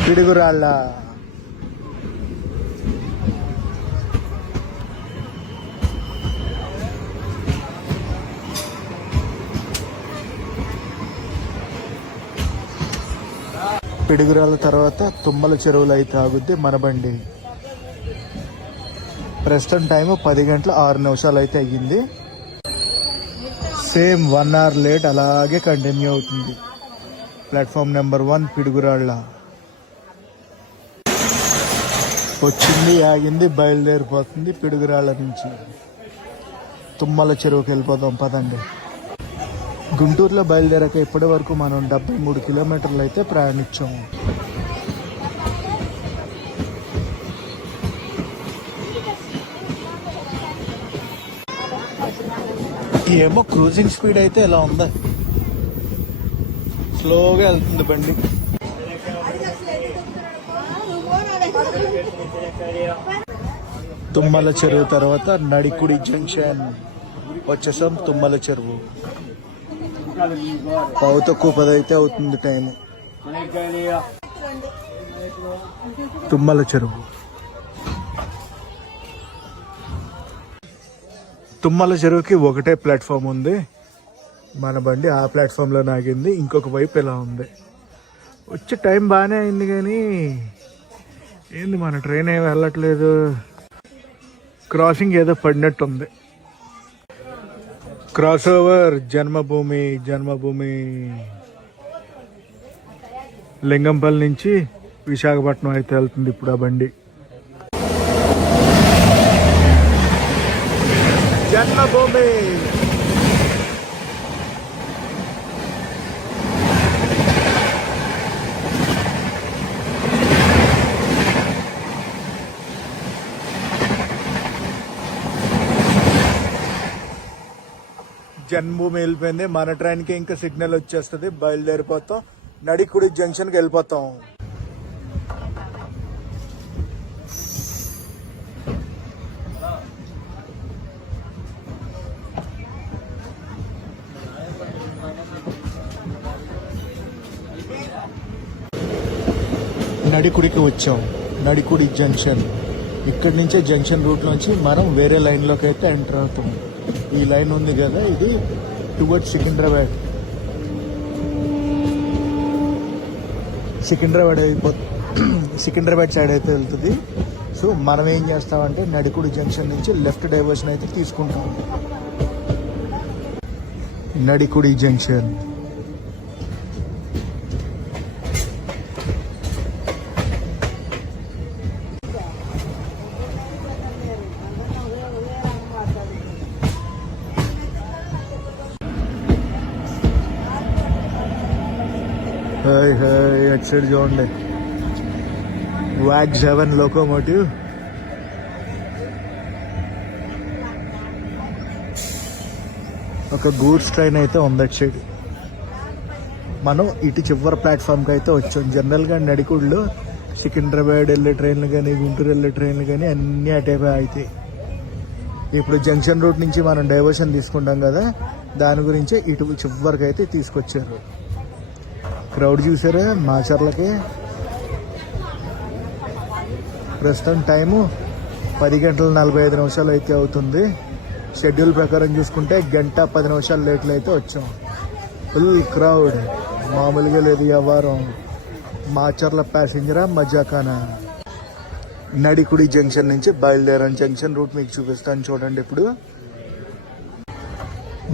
పిడుగురాళ్ళ పిడుగురాళ్ళ తర్వాత తుమ్మల చెరువులు అయితే ఆగుద్ది మన బండి. ప్రస్తుతం టైము 10 గంటల 6 నిమిషాలు అయితే అయ్యింది. సేమ్ 1 అవర్ లేట్ అలాగే కంటిన్యూ అవుతుంది. ప్లాట్ఫామ్ నెంబర్ 1 పిడుగురాళ్ళ వచ్చింది, ఆగింది, బయలుదేరిపోతుంది. పిడుగురాళ్ళ నుంచి తుమ్మల చెరువుకి వెళ్ళిపోతాం పదండి. గుంటూరులో బయలుదేరాక ఇప్పటి వరకు మనం 73 కిలోమీటర్లు అయితే ప్రయాణించాము. ఏమో క్రూజింగ్ స్పీడ్ అయితే ఎలా ఉందా, స్లోగా వెళ్తుంది బండి. తుమ్మల చెరువు తర్వాత నడికుడి జంక్షన్ వచ్చేసాం. తుమ్మల చెరువు పావు తక్కువ 10 అయితే అవుతుంది టైము. తుమ్మల చెరువు. తుమ్మల చెరువుకి ఒకటే ప్లాట్ఫామ్ ఉంది. మన బండి ఆ ప్లాట్ఫామ్లో ఆగింది. ఇంకొక వైపు ఎలా ఉంది. వచ్చే టైం బాగానే అయింది కానీ ఏంది మన ట్రైన్ ఏమి వెళ్ళట్లేదు. క్రాసింగ్ ఏదో పడినట్టుంది. క్రాస్ ఓవర్ జన్మభూమి లింగంపల్లి నుంచి విశాఖపట్నం అయితే వెళ్తుంది ఇప్పుడు ఆ బండి. జన్మభూమి జన్మభూమి వెళ్ళిపోయింది. మన ట్రైన్ కి ఇంకా సిగ్నల్ వచ్చేస్తుంది, బయలుదేరిపోతాం. నడికుడి జంక్షన్ కి వెళ్ళిపోతాం. నడికుడికి వచ్చాం. నడికుడి జంక్షన్. ఇక్కడి నుంచే జంక్షన్ రూట్ నుంచి మనం వేరే లైన్ లోకి అయితే ఎంటర్ అవుతాం. ఈ లైన్ ఉంది కదా, ఇది టువర్డ్స్ సికింద్రాబాద్. సికింద్రాబాద్ సైడ్ అయితే వెళ్తుంది. సో మనం ఏం చేస్తామంటే నడికుడి జంక్షన్ నుంచి లెఫ్ట్ డైవర్షన్ అయితే తీసుకుంటాం. నడికుడి జంక్షన్. హాయ్ హాయ్, అటు సైడ్ చూడండి, వాగ్ 7 లోకోమోటివ్. ఒక గూడ్స్ ట్రైన్ అయితే ఉంది అటు సైడ్. మనం ఇటు చివరి ప్లాట్ఫామ్కి అయితే వచ్చాం. జనరల్గా నడికుడిలో సికింద్రాబాద్ వెళ్ళే ట్రైన్లు కానీ గుంటూరు వెళ్ళే ట్రైన్లు కానీ అన్నీ అటేపే అవుతాయి. ఇప్పుడు జంక్షన్ రూట్ నుంచి మనం డైవర్షన్ తీసుకుంటాం కదా, దాని గురించే ఇటు చివరికి అయితే తీసుకొచ్చారు. క్రౌడ్ చూసారా మాచర్లకి. ప్రస్తుతం టైము 10:45 అయితే అవుతుంది. షెడ్యూల్ ప్రకారం చూసుకుంటే 1:10 లేట్లు అయితే వచ్చాం. ఫుల్ క్రౌడ్, మామూలుగా లేదు వ్యవహారం. మాచర్ల ప్యాసింజరా మజాకానా. నడికుడి జంక్షన్ నుంచి బయలుదేరాం. జంక్షన్ రూట్ మీకు చూపిస్తాను చూడండి. ఇప్పుడు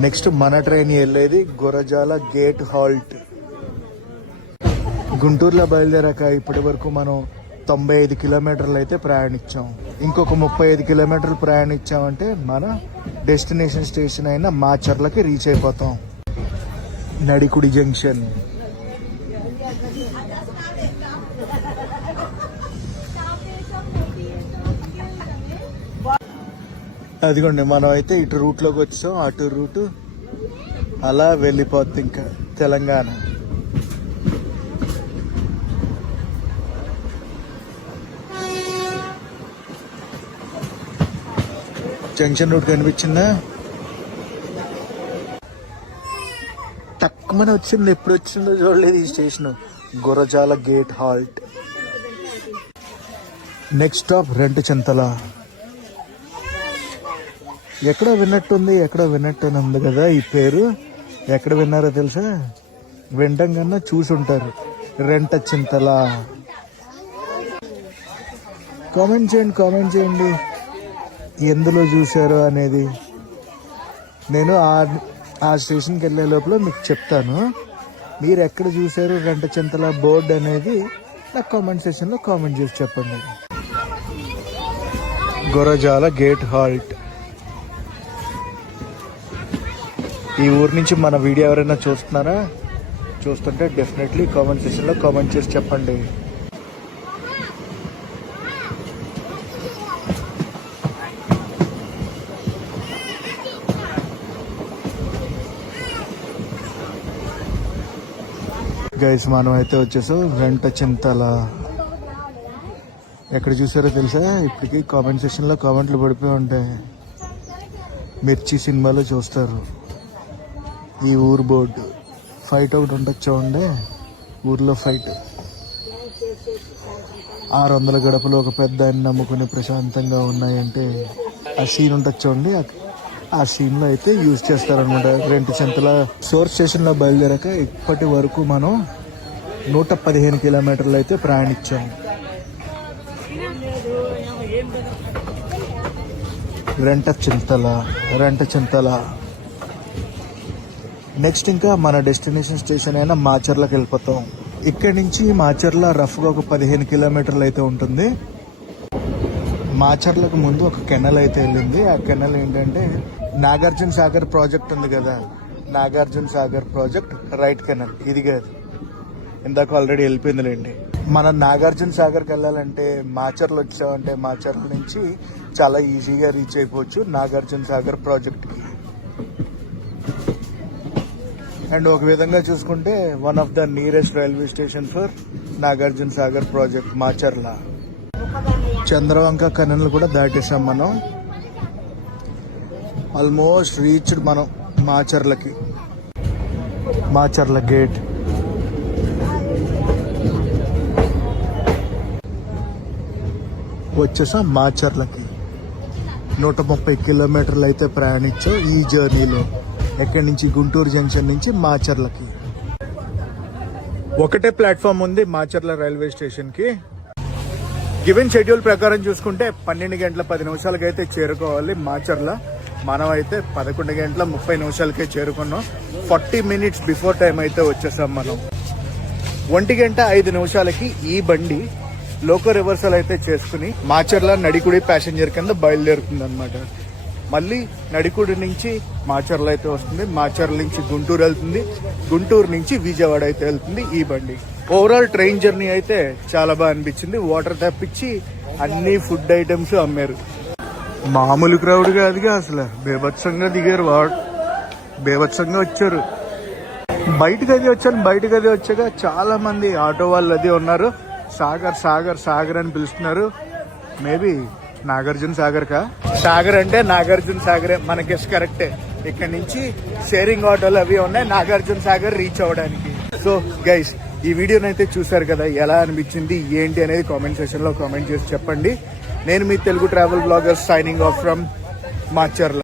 నెక్స్ట్ మన ట్రైన్ వెళ్ళేది గురజాల గేట్ హాల్ట్. గుంటూరులో బయలుదేరాక ఇప్పటి వరకు మనం 95 కిలోమీటర్లు అయితే ప్రయాణించాం. ఇంకొక 35 కిలోమీటర్లు ప్రయాణించామంటే మన డెస్టినేషన్ స్టేషన్ అయిన మాచర్లకి రీచ్ అయిపోతాం. నడికుడి జంక్షన్. అదిగోండి, మనం అయితే ఇటు రూట్లోకి వచ్చాం. అటు రూటు అలా వెళ్ళిపోద్ది ఇంకా తెలంగాణ. జంక్షన్ రూట్ కనిపించిందా? తక్కువ వచ్చింది. ఎప్పుడు వచ్చిందో చూడలేదు ఈ station. Gurazala gate halt. Next stop Rentachintala. ఎక్కడో విన్నట్టు ఉంది కదా ఈ పేరు. ఎక్కడ విన్నారో తెలుసా? వినడం కన్నా చూసుంటారు. రెంటచింతల. కామెంట్ చేయండి ఎందులో చూశారో అనేది. నేను ఆ స్టేషన్కి వెళ్ళే లోపల మీకు చెప్తాను. మీరు ఎక్కడ చూశారు రెంటచింతల బోర్డు అనేది నాకు కామెంట్ సెక్షన్లో కామెంట్ చేసి చెప్పండి. Gurazala gate halt. ఈ ఊరు నుంచి మన వీడియో ఎవరైనా చూస్తున్నారా? చూస్తుంటే డెఫినెట్లీ కామెంట్ సెక్షన్లో కామెంట్ చేసి చెప్పండి. గైస్ మనం అయితే వచ్చేసాం రెంటచింతల. ఎక్కడ చూసారో తెలుసా? ఇప్పటికీ కామెంట్ సెక్షన్లో కామెంట్లు పడిపోయి ఉంటాయి. మిర్చి సినిమాలో చూస్తారు. ఈ ఊరు బోర్డు ఫైట్ ఒకటి ఉంటుంది చూడండి. ఊర్లో ఫైట్. 600 గడపలు ఒక పెద్ద ఆయన నమ్ముకుని ప్రశాంతంగా ఉన్నాయంటే ఆ సీన్ ఉంటుంది చూడండి. ఆ సీన్ లో అయితే యూజ్ చేస్తారనమాట. రెంటచింతల సోర్స్ స్టేషన్ లో బయలుదేరాక ఇప్పటి వరకు మనం 115 కిలోమీటర్లు అయితే ప్రయాణించాం. రెంటచింతల. నెక్స్ట్ ఇంకా మన డెస్టినేషన్ స్టేషన్ అయిన మాచర్లకు వెళ్ళిపోతాం. ఇక్కడి నుంచి మాచర్ల రఫ్గా ఒక 15 కిలోమీటర్లు అయితే ఉంటుంది. మాచర్లకు ముందు ఒక కెనల్ అయితే వెళ్ళింది. ఆ కెనల్ ఏంటంటే నాగార్జున సాగర్ ప్రాజెక్ట్ ఉంది కదా, Nagarjuna Sagar project right canal. ఇది కాదు, ఇందాక ఆల్రెడీ వెళ్ళిపోయిందిలేండి. మనం నాగార్జున సాగర్కి వెళ్ళాలంటే మాచర్లు వచ్చామంటే మాచర్ల నుంచి చాలా ఈజీగా రీచ్ అయిపోవచ్చు నాగార్జున సాగర్ ప్రాజెక్ట్కి. అండ్ ఒక విధంగా చూసుకుంటే one of the nearest railway station for Nagarjuna Sagar project Macherla. Chandravanka కనెన్లు కూడా దాటేసాం మనం. ఆల్మోస్ట్ రీచ్డ్ మనం మాచర్లకి. మాచర్ల గేట్. వచ్చేసాం మాచర్లకి. 130 కిలోమీటర్లు అయితే ప్రయాణించాం ఈ జర్నీలో. ఎక్కడి నుంచి? గుంటూరు జంక్షన్ నుంచి మాచర్లకి. ఒకటే ప్లాట్ఫామ్ ఉంది మాచర్ల రైల్వే స్టేషన్ కి. గివెన్ షెడ్యూల్ ప్రకారం చూసుకుంటే 12 గంటల 10 నిమిషాలకి అయితే చేరుకోవాలి మాచర్ల. మనం అయితే 11 గంటల 30 నిమిషాలకే చేరుకున్నాం. 40 మినిట్స్ బిఫోర్ టైం అయితే వచ్చేసాం మనం. 1 గంట 5 నిమిషాలకి ఈ బండి లోకో రివర్సల్ అయితే చేసుకుని మాచర్ల నడికుడి ప్యాసింజర్ కింద బయలుదేరుతుంది అనమాట. మళ్ళీ నడికుడి నుంచి మాచర్ల అయితే వస్తుంది. మాచర్ల నుంచి గుంటూరు వెళ్తుంది. గుంటూరు నుంచి విజయవాడ అయితే వెళ్తుంది ఈ బండి. ఓవరాల్ ట్రైన్ జర్నీ అయితే చాలా బాగా అనిపించింది. వాటర్ తప్పించి అన్ని ఫుడ్ ఐటమ్స్ అమ్మారు. మామూలు క్రౌడ్ కాదుగా అసలు. బేభత్సంగా దిగారు. బేభత్సంగా వచ్చారు. బయటకు అది వచ్చాక చాలా మంది ఆటో వాళ్ళు అది ఉన్నారు. సాగర్ సాగర్ సాగర్ అని పిలుస్తున్నారు. మేబీ నాగార్జున సాగర్ కా? సాగర్ అంటే నాగార్జున సాగరే. మన గెస్ కరెక్టే. ఇక్కడ నుంచి షేరింగ్ ఆటోలు అవి ఉన్నాయి నాగార్జున సాగర్ రీచ్ అవ్వడానికి. సో గైస్, ఈ వీడియోనైతే చూసారు కదా, ఎలా అనిపించింది ఏంటి అనేది కామెంట్ సెక్షన్ లో కామెంట్ చేసి చెప్పండి. నేను మీ Telugu travel blogger signing off from Macherla.